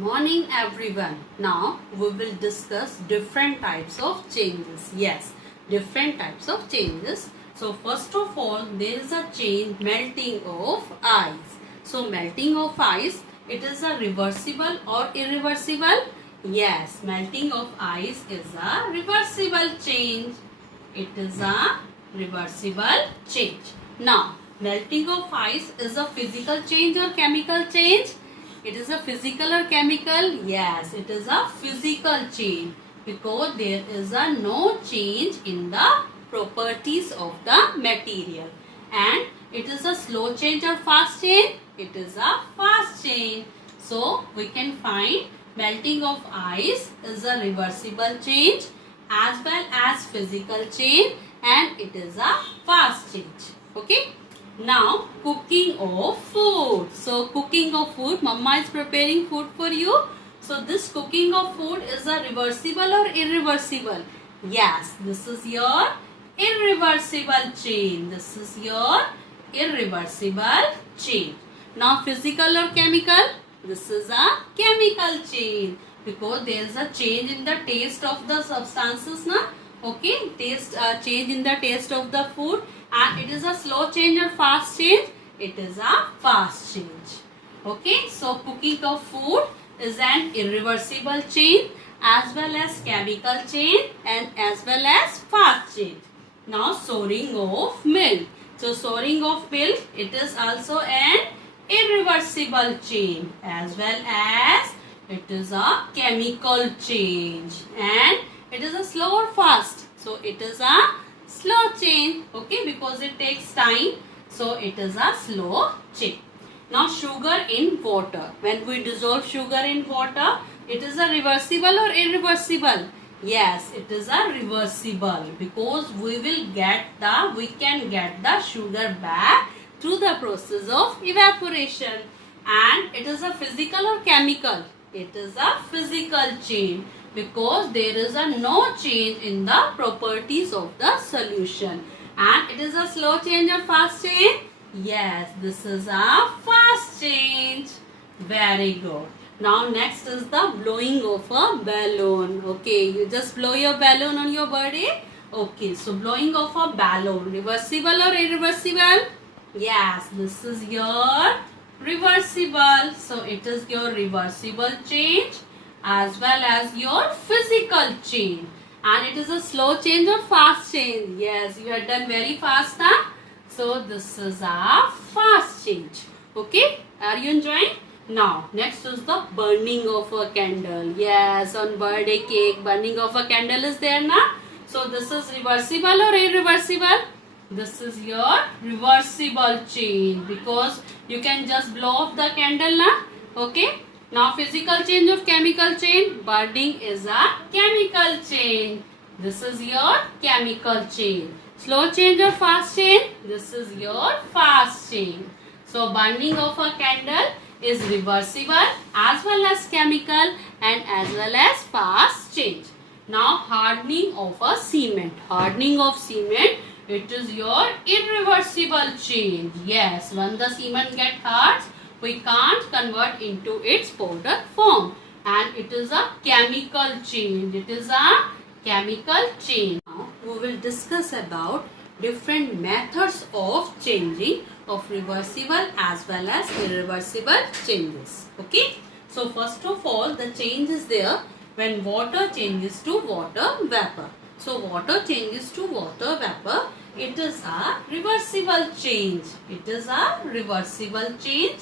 Morning everyone. Now we will discuss different types of changes. Yes, different types of changes. So first of all, there is a change melting of ice. So melting of ice, it is a reversible or irreversible? Yes, melting of ice is a reversible change. It is a reversible change. Now, melting of ice is a physical change or chemical change? It is a physical or chemical? Yes, it is a physical change because there is a no change in the properties of the material. And it is a slow change or fast change? It is a fast change. So, we can find melting of ice is a reversible change as well as physical change, and it is a fast change. Okay. Now, cooking of food. So, cooking of food, Mama is preparing food for you. So, this cooking of food is a reversible or irreversible? Yes, this is your irreversible change. This is your irreversible change. Now, physical or chemical? This is a chemical change because there is a change in the taste of the substances, na? Okay, change in the taste of the food. And it is a slow change or fast change? It is a fast change. Okay, so cooking of food is an irreversible change as well as chemical change and as well as fast change. Now, souring of milk. So, souring of milk, it is also an irreversible change as well as it is a chemical change, and it is a slow or fast. So, it is a slow change, okay, because it takes time. So, it is a slow change. Now, sugar in water. When we dissolve sugar in water, it is a reversible or irreversible? Yes, it is a reversible because we can get the sugar back through the process of evaporation. And it is a physical or chemical? It is a physical change because there is a no change in the properties of the solution. And it is a slow change or fast change? Yes, this is a fast change. Very good. Now next is the blowing of a balloon. Okay, you just blow your balloon on your birthday. Okay, so blowing of a balloon, reversible or irreversible? Yes, this is your reversible. So it is your reversible change as well as your physical change. And it is a slow change or fast change? Yes, you have done very fast, huh? So this is a fast change. Okay, are you enjoying? Now, next is the burning of a candle. Yes, on birthday cake, burning of a candle is there, na? So this is reversible or irreversible? This is your reversible change because you can just blow off the candle, na? Okay. Now, physical change of chemical change. Burning is a chemical change. This is your chemical change. Slow change or fast change? This is your fast change. So, burning of a candle is reversible as well as chemical and as well as fast change. Now, hardening of a cement. Hardening of cement, it is your irreversible change. Yes, when the cement gets hard, we can't convert into its powder form, and it is a chemical change. It is a chemical change. Now we will discuss about different methods of changing of reversible as well as irreversible changes. Okay. So first of all, the change is there when water changes to water vapor. So water changes to water vapor. It is a reversible change. It is a reversible change.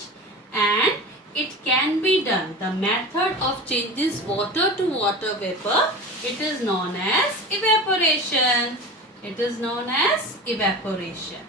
And it can be done. The method of changes water to water vapor, it is known as evaporation. It is known as evaporation.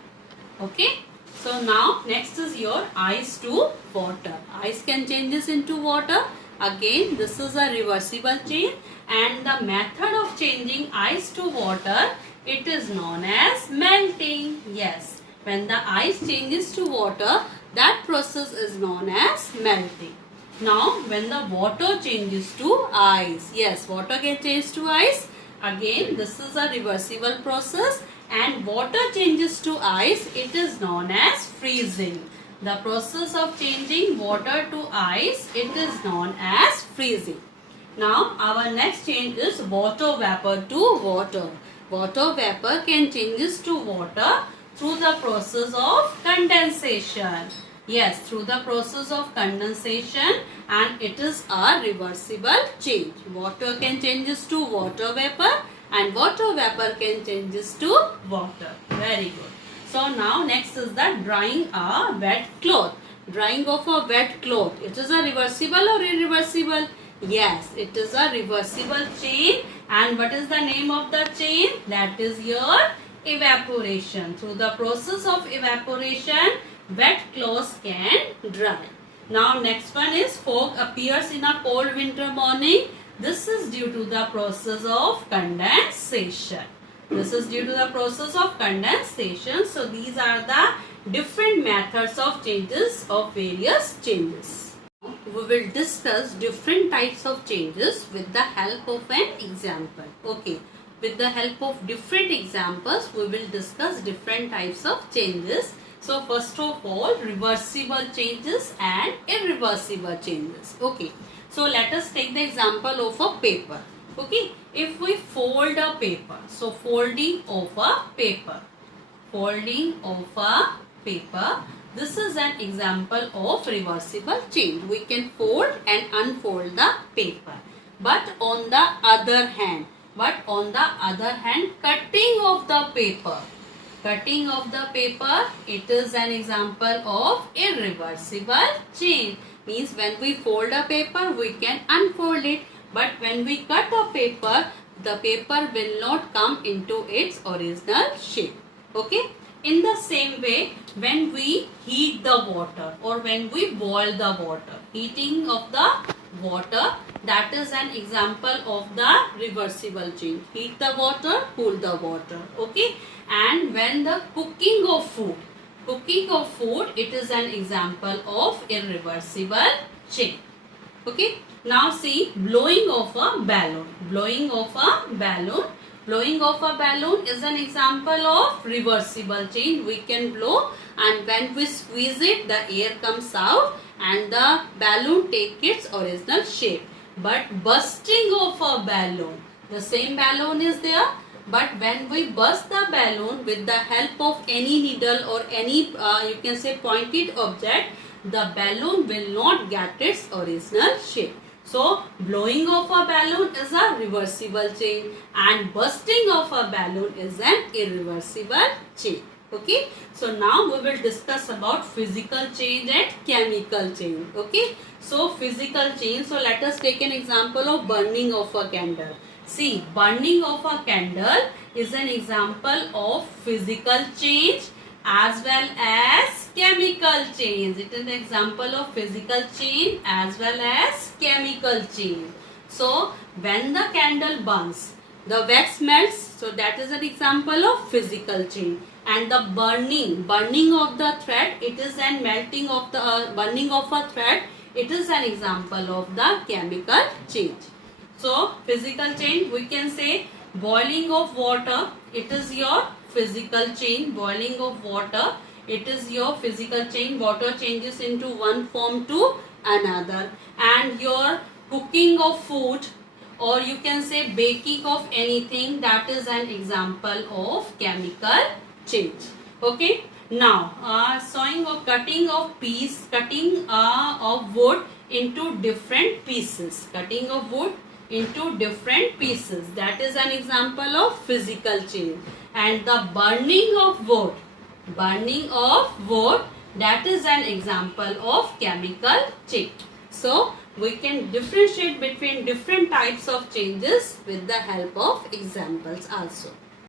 Okay. So now next is your ice to water. Ice can change this into water. Again, this is a reversible change, and the method of changing ice to water, it is known as melting. Yes. When the ice changes to water, that process is known as melting. Now, when the water changes to ice, yes, water can change to ice. Again, this is a reversible process, and water changes to ice, it is known as freezing. The process of changing water to ice, it is known as freezing. Now our next change is water vapor to water. Water vapor can changes to water through the process of condensation. Yes, through the process of condensation, and it is a reversible change. Water can changes to water vapor and water vapor can changes to water. Very good. So now next is the drying a wet cloth. Drying of a wet cloth. It is a reversible or irreversible? Yes, it is a reversible chain. And what is the name of the chain? That is your evaporation. Through the process of evaporation, wet clothes can dry. Now next one is fog appears in a cold winter morning. This is due to the process of condensation. This is due to the process of condensation. So these are the different methods of changes of various changes. We will discuss different types of changes with the help of an example. Okay. With the help of different examples, we will discuss different types of changes. So first of all, reversible changes and irreversible changes. Okay. So let us take the example of a paper. Okay. If we fold a paper, so folding of a paper. Folding of a paper. This is an example of reversible change. We can fold and unfold the paper. But on the other hand, cutting of the paper. Cutting of the paper, it is an example of irreversible change. Means when we fold a paper, we can unfold it. But when we cut a paper, the paper will not come into its original shape. Okay. In the same way, when we heat the water or when we boil the water, heating of the water, that is an example of the reversible change. Heat the water, cool the water. Okay. And when the cooking of food, it is an example of irreversible change. Okay. Now see, blowing of a balloon. Blowing of a balloon. Blowing of a balloon is an example of reversible change. We can blow and when we squeeze it, the air comes out and the balloon takes its original shape. But bursting of a balloon, the same balloon is there, but when we burst the balloon with the help of any needle or any you can say pointed object, the balloon will not get its original shape. So, blowing of a balloon is a reversible change and bursting of a balloon is an irreversible change. Okay. So, now we will discuss about physical change and chemical change. Okay. So, physical change. So, let us take an example of burning of a candle. See, burning of a candle is an example of physical change as well as chemical change. It is an example of physical change as well as chemical change. So, when the candle burns, the wax melts. So, that is an example of physical change. And the burning of the thread, it is an melting of the burning of a thread. It is an example of the chemical change. So, physical change, we can say boiling of water, it is your physical change. Boiling of water, it is your physical change. Water changes into one form to another. And your cooking of food, or you can say baking of anything, that is an example of chemical change. Okay. Now, sawing or cutting of wood into different pieces. Cutting of wood into different pieces. That is an example of physical change. And the burning of wood, that is an example of chemical change. So, we can differentiate between different types of changes with the help of examples also.